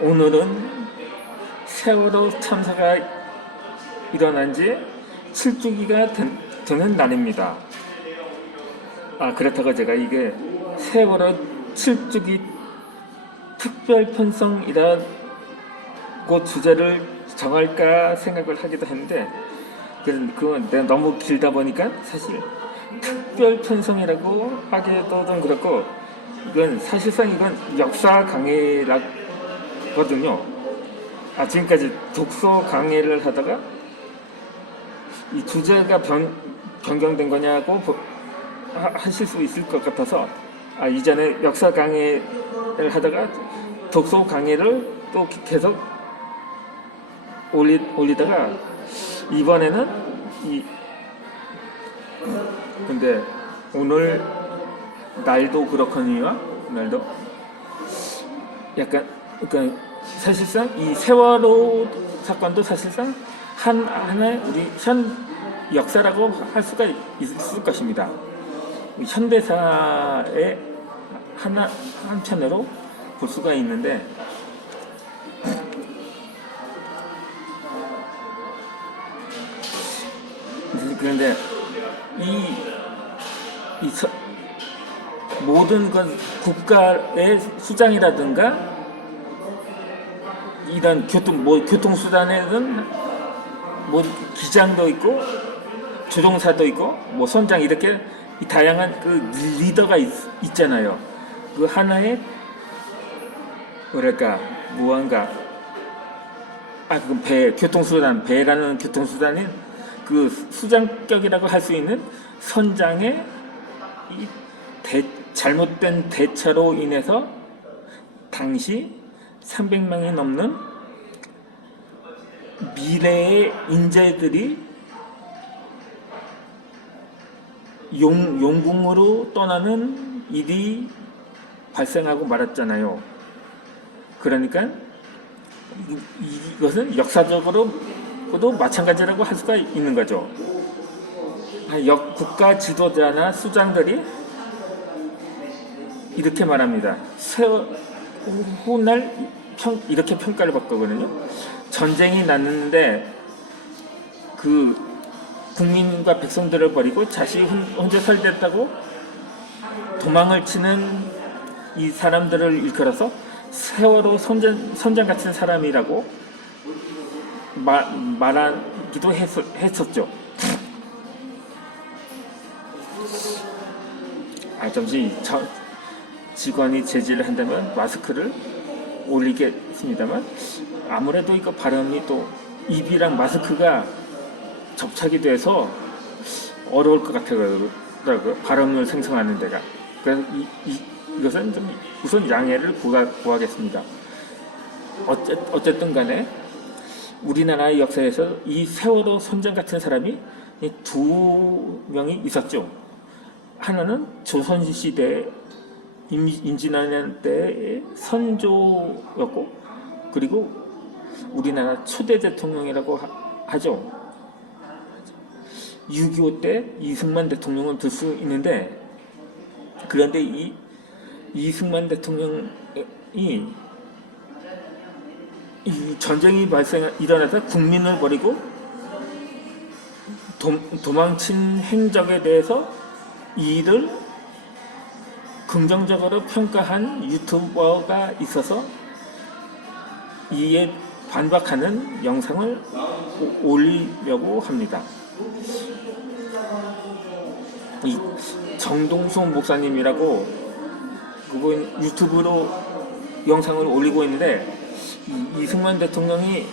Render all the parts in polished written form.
오늘은 세월호 참사가 일어난 지 7주기가 되는 날입니다. 그렇다고 제가 이게 세월호 7주기 특별편성이라고 주제를 정할까 생각을 하기도 했는데, 그건 내가 너무 길다 보니까 사실 특별편성이라고 하기도 좀 그렇고, 사실상 이건 역사 강의거든요. 지금까지 독서 강의를 하다가 이 주제가 변경된 거냐고 하실 수 있을 것 같아서, 이전에 역사 강의를 하다가 독서 강의를 또 계속 올리다가 이번에는 근데 오늘 날도 그렇거니와 날도 약간, 그러니까 사실상 이 세월호 사건도 사실상 하나의 우리 현 역사라고 할 수가 있을 것입니다. 현대사의 한편으로 볼 수가 있는데, 그런데 모든 국가의 수장이라든가 이런 교통수단에는 기장도 있고 조종사도 있고 선장, 이렇게 다양한 리더가 있잖아요. 그 하나의 무언가 배라는 교통수단인 그 수장격이라고 할 수 있는 선장의 잘못된 대처로 인해서 당시 300명이 넘는 미래의 인재들이 용궁으로 떠나는 일이 발생하고 말았잖아요. 그러니까 이것은 역사적으로도 마찬가지라고 할 수가 있는 거죠. 국가 지도자나 수장들이 이렇게 말합니다. 훗날 이렇게 평가를 받거든요. 전쟁이 났는데 국민과 백성들을 버리고 자신이 혼자 살겠다고 도망을 치는 이 사람들을 일컬어서 세월호 선장 같은 사람이라고 말하기도 했었죠. 잠시 직원이 제지를 한다면 마스크를 올리겠습니다만, 아무래도 이거 발음이 또 입이랑 마스크가 접착이 돼서 어려울 것 같아요. 발음을 생성하는 데가. 그래서 이것은 좀 우선 양해를 구하겠습니다. 어쨌든 간에 우리나라의 역사에서 이 세월호 선장 같은 사람이 두 명이 있었죠. 하나는 조선시대 임진왜란 때의 선조였고, 그리고 우리나라 초대 대통령이라고 하죠. 6.25 때 이승만 대통령을 들 수 있는데, 그런데 이 이승만 대통령이 이 전쟁이 일어나서 국민을 버리고 도망친 행적에 대해서 이를 긍정적으로 평가한 유튜버가 있어서 이에 반박하는 영상을 올리려고 합니다. 이 정동순 목사님이라고 그분 유튜브로 영상을 올리고 있는데, 이승만 대통령이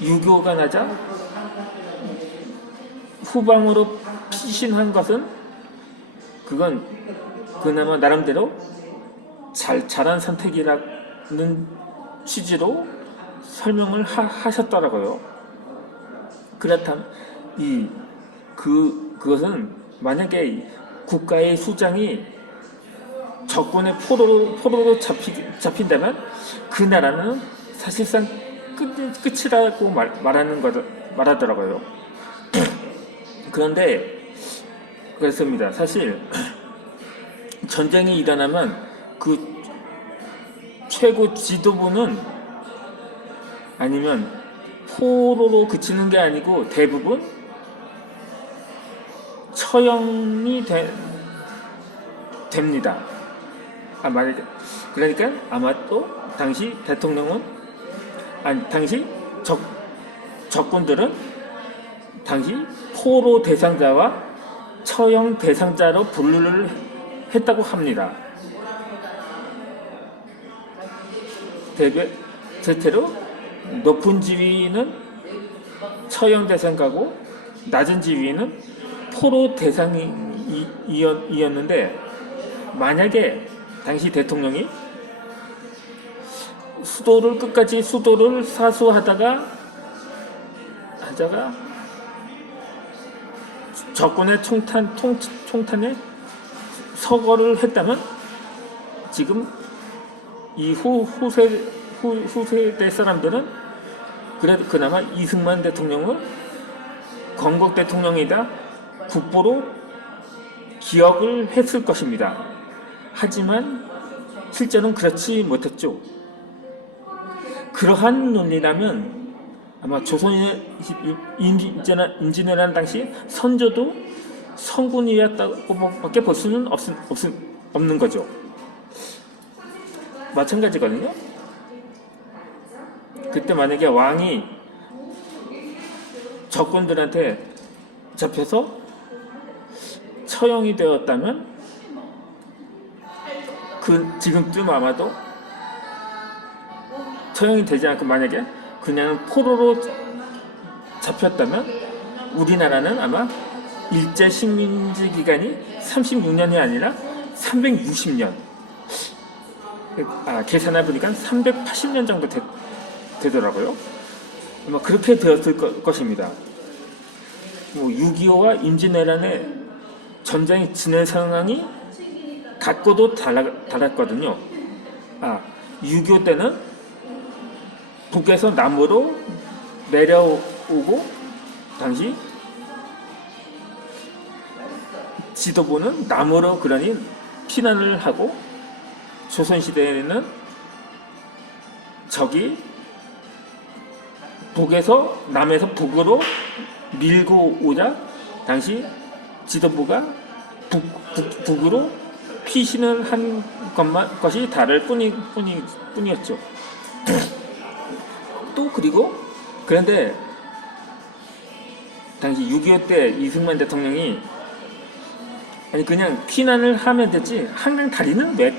6.25가 나자 후방으로 피신한 것은 그건 그나마 나름대로 잘한 선택이라는 취지로 설명을 하셨더라고요. 그렇다면 그것은 만약에 국가의 수장이 적군의 포로로 잡힌다면 그 나라는 사실상 끝이라고 말하더라고요. 그런데 그렇습니다. 사실 전쟁이 일어나면 최고 지도부는 아니면 포로로 그치는 게 아니고 대부분 처형이 됩니다. 그러니까 아마 또 당시 대통령은 당시 적군들은 당시 포로 대상자와 처형 대상자로 분류를 했다고 합니다. 대체로 높은 지위는 처형 대상자고 낮은 지위는 포로 대상이었는데, 만약에 당시 대통령이 끝까지 수도를 사수하다가 적군의 총탄에 서거를 했다면 지금 이 후세대 사람들은 그래도 그나마 이승만 대통령은 건국 대통령이다 국보로 기억을 했을 것입니다. 하지만 실제는 그렇지 못했죠. 그러한 논리라면 아마 조선의 임진왜란 당시 선조도 성군이었다고밖에 볼 수는 없는 거죠. 마찬가지거든요. 그때 만약에 왕이 적군들한테 잡혀서 처형이 되었다면 지금쯤 아마도 처형이 되지 않고 만약에 그냥 포로로 잡혔다면 우리나라는 아마 일제 식민지 기간이 36년이 아니라 360년, 계산해보니까 380년 정도 되더라고요. 아마 그렇게 되었을 것입니다. 6.25와 임진왜란의 전쟁이 진행 상황이 각고도 달랐거든요. 6.25 때는 북에서 남으로 내려오고 당시 지도부는 남으로 그러니 피난을 하고, 조선시대에는 적이 남에서 북으로 밀고 오자 당시 지도부가 북으로 피신을 한 것이 다를 뿐이었죠. 또 그런데 당시 6.25 때 이승만 대통령이 그냥 피난을 하면 됐지 한강 다리는 왜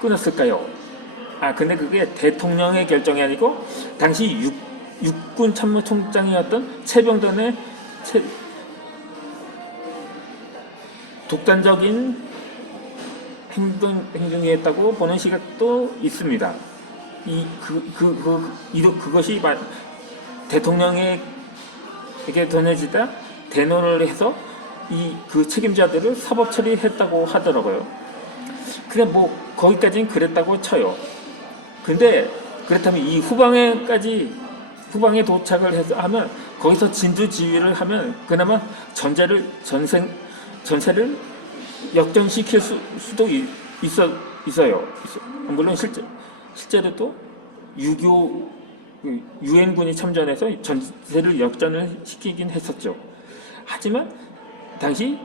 끊었을까요? 근데 그게 대통령의 결정이 아니고 당시 육군 참모총장이었던 최병돈의 독단적인 행동이었다고 보는 시각도 있습니다. 그것이 대통령에게 전해지다 대노를 해서 그 책임자들을 사법 처리했다고 하더라고요. 그냥 거기까지는 그랬다고 쳐요. 근데 그렇다면 이 후방에 도착을 해서 하면 거기서 진두지휘를 하면 그나마 전세를 역전시킬 수도 있어요. 물론 실제로 또 6.25 유엔군이 참전해서 전세를 역전을 시키긴 했었죠. 하지만 당시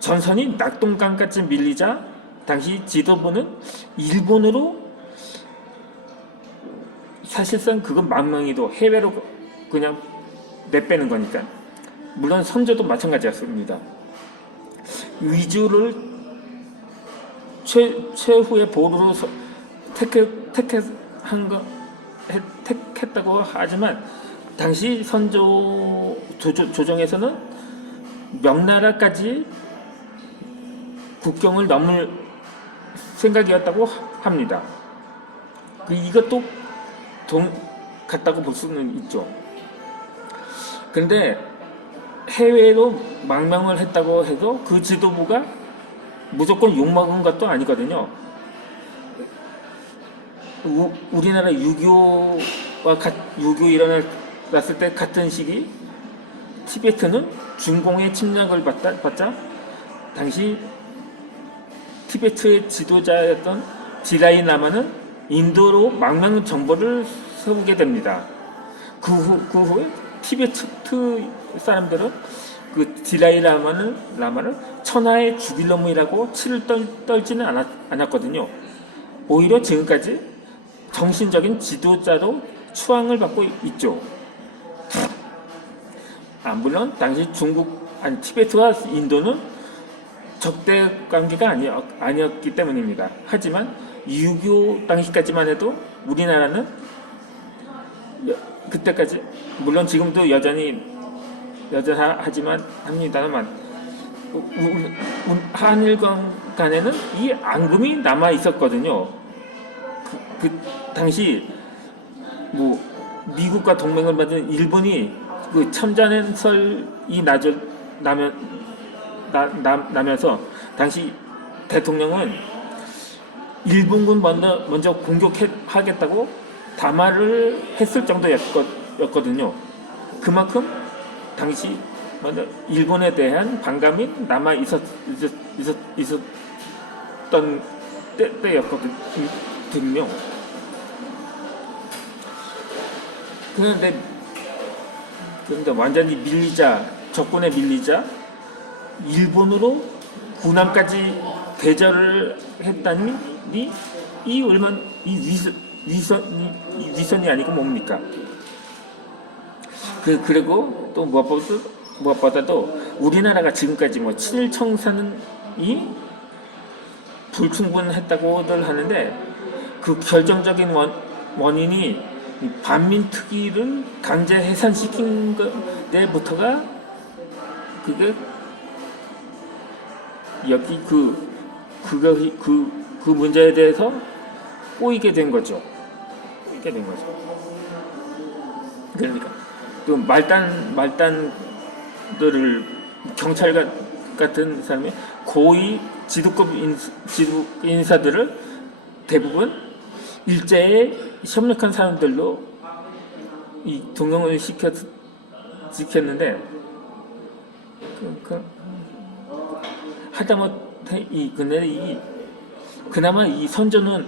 전선이 낙동강까지 밀리자 당시 지도부는 일본으로 사실상 그건 망명이도 해외로 그냥 내빼는 거니까. 물론 선조도 마찬가지였습니다. 위주를 최후의 보루로 택했다고 하지만 당시 선조 조정에서는 명나라까지 국경을 넘을 생각이었다고 합니다. 이것도 같다고 볼 수는 있죠. 그런데 해외로 망명을 했다고 해도 그 지도부가 무조건 욕먹은 것도 아니거든요. 우리나라 6.25 일어났을 때 같은 시기 티베트는 중공의 침략을 받자 당시 티베트의 지도자였던 디라이 라마는 인도로 망명 정보를 세우게 됩니다. 그 후에 티베트 사람들은 그 디라이 라마를 천하의 주빌놈이라고 치를 떨지는 않았거든요. 오히려 지금까지 정신적인 지도자로 추앙을 받고 있죠. 물론 당시 티베트와 인도는 적대 관계가 아니었기 때문입니다. 하지만 유교 당시까지만 해도 우리나라는 그때까지, 물론 지금도 여전하지만 합니다만, 한일 간에는 이 앙금이 남아 있었거든요. 그 당시 뭐 미국과 동맹을 맺은 일본이 그 참전설이 나면서 당시 대통령은 일본군 먼저 공격하겠다고 담화를 했을 정도였거든요. 그만큼 당시 일본에 대한 반감이 남아 있었던 때였거든요. 그런데 완전히 적군에 밀리자 일본으로 군함까지 대절을 했다니 이 위선이 아니고 뭡니까? 그리고 또 무엇보다도 우리나라가 지금까지 친일 청산이 불충분했다고들 하는데, 그 결정적인 원인이 반민특위를 강제 해산시킨 때부터가 그게 여기 그 문제에 대해서 꼬이게 된 거죠. 그러니까 그 말단들을 경찰 같은 사람이 고위 지도급 인사들을 대부분 일제에 협력한 사람들로 이 동경을 시켰는데, 하다못해 그나마 이 선조는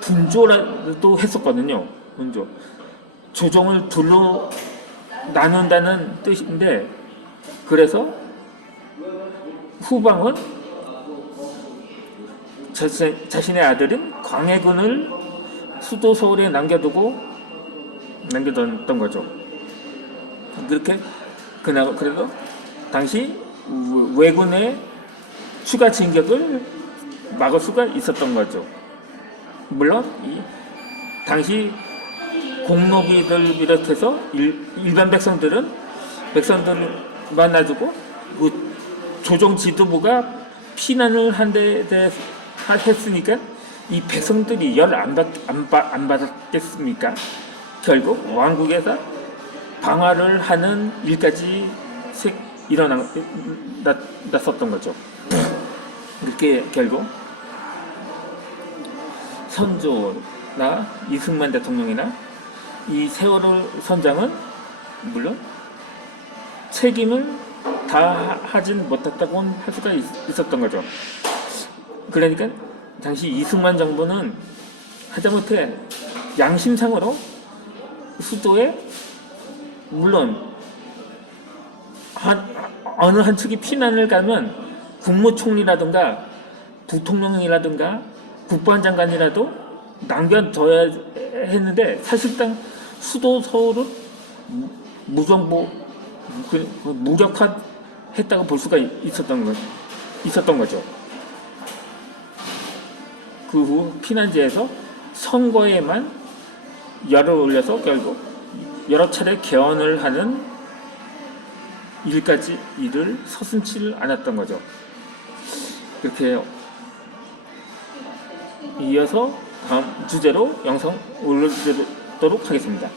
분조라도 했었거든요. 분조. 조정을 둘로 나눈다는 뜻인데, 그래서 후방은 자신의 아들인 광해군을 수도 서울에 남겨뒀던 거죠. 그렇게 그래도 당시 왜군의 추가 진격을 막을 수가 있었던 거죠. 물론 당시 공노비들 비롯해서 일반 백성들을 만나주고 그 조정 지도부가 피난을 한 데 대해서 했으니까 이 백성들이 열 안 받았겠습니까? 결국 왕국에서 방화를 하는 일까지 일어났었던 거죠. 이렇게 결국 선조나 이승만 대통령이나 이 세월호 선장은 물론 책임을 다 하진 못했다고 할 수가 있었던 거죠. 그러니까 당시 이승만 정부는 하다못해 양심상으로 수도에 물론 어느 한 측이 피난을 가면 국무총리라든가 부통령이라든가 국방장관이라도 남겨둬야 했는데, 사실상 수도 서울은 무정부 무력화했다고 볼 수가 있었던 거죠. 그 후 피난지에서 선거에만 열을 올려서 결국 여러 차례 개헌을 하는 일을 서슴지를 않았던 거죠. 그렇게 이어서 다음 주제로 영상 올려드리도록 하겠습니다.